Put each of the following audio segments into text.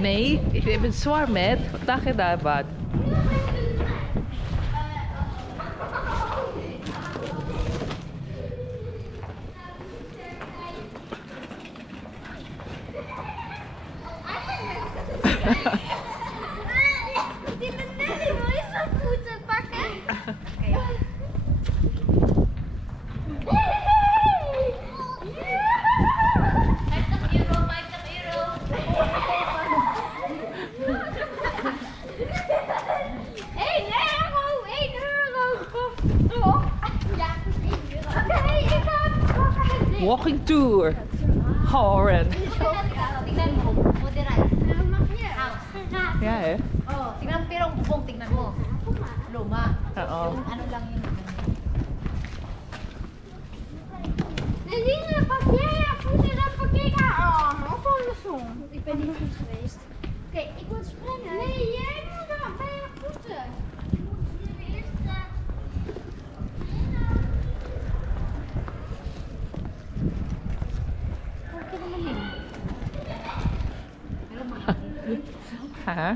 Nee, ik ben zwaar met. Wat dacht je daarvan? Die beneden wil je zo'n voeten pakken? Walking tour. Hoorn. Tingnan mo, moderize. House. Ja, hè? Oh, tingnan pero ang bubong, tingnan mo. Luma. Oo. Yung ano lang yun. Nadine, pak jij je voeten en pak ik haar arm. Of andersom. Ik ben niet goed geweest. Oké, ik moet springen. Nee, jij moet dan bij je voeten. Ik moet eerst... Ha?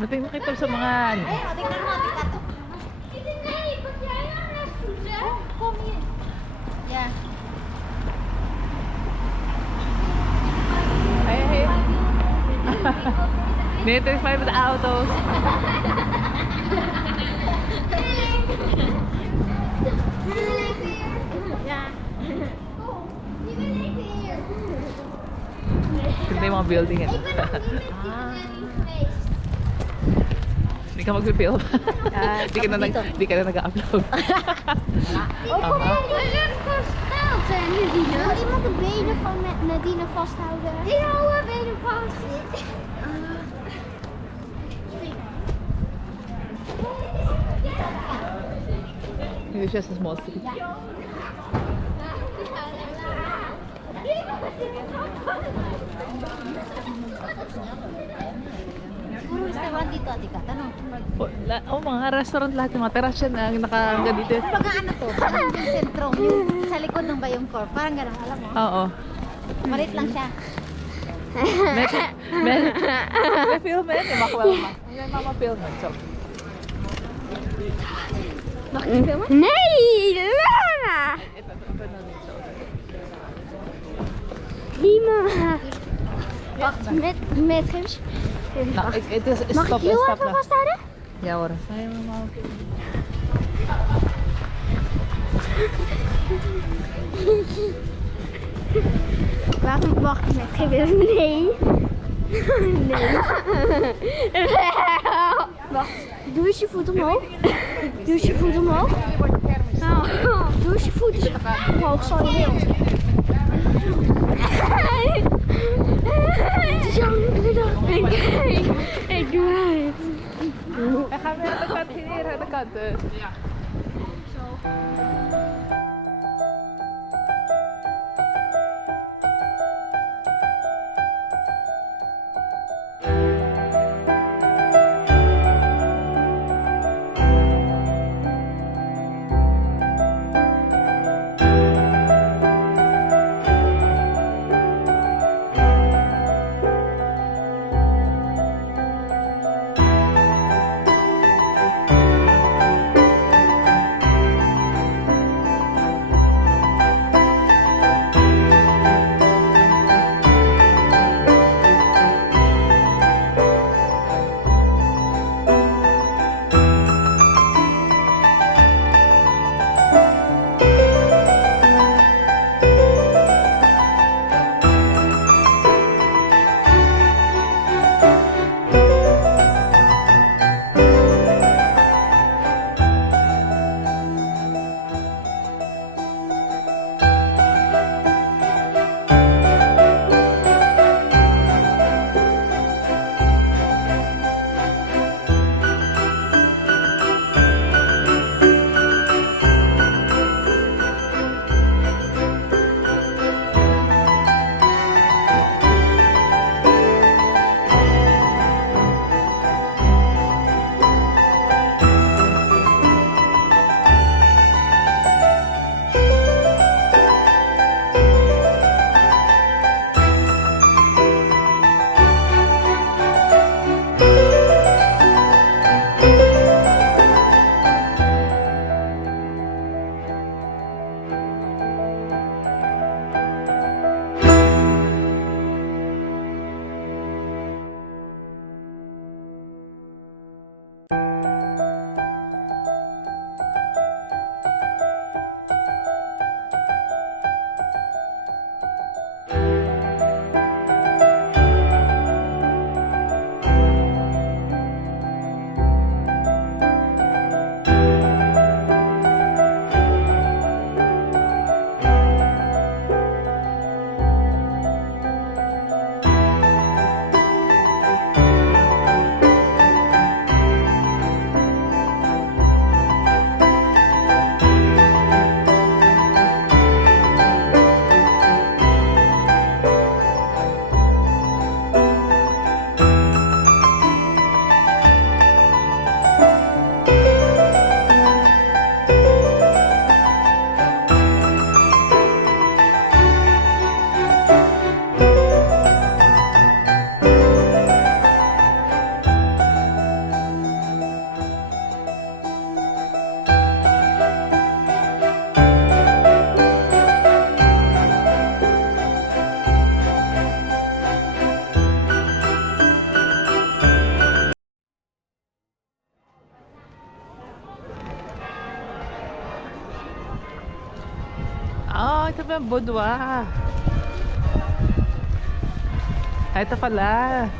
Mating nakita sa mga... Tingnan mo, tingnan to. Nee, pak jij haar voeten? Kom hier. Ja. Hey, hey. Nee, het is mij met de auto's. Ja. Die ben ik hier. Ik neem al beeldingen. Ik ben nog niet met die planning geweest. Die kan ook weer filmen. Die kan er nag-upload. Ik kom hier gesteld zijn, Nadine. Wil iemand de benen van Nadine vasthouden? Ik hou haar benen vast. Dit is just a small city. Puro restaurant dito, Atika. Tanong. Oh, mga restaurant lahat yung mga terrace yan ang naka-hanggang dito. Kumbaga ano to? Parang yung sentro, yung sa likod ng Bayong Corp. Parang gano'n, alam mo? Oo. Malit lang siya. May filmen? Je mag wel, maar. May mama filmen, zo. Mag ik filmen? Nee, Lana! Die mama. Wacht, met Gims. Nou, het is Mag stop ik en jou stap. even vasthouden? Ja hoor. Ga je mama ook Waarom mag ik met Gims? Nee. Nee. Wacht, doe eens je voet omhoog. Doe eens je voet omhoog. Nou, doe eens je voet eens omhoog, zo je wilt. Het is jouw middag. Ik doe het. We gaan weer aan de kant, hier aan de kant. Ja. ito ba? Boudoir. Ito pala.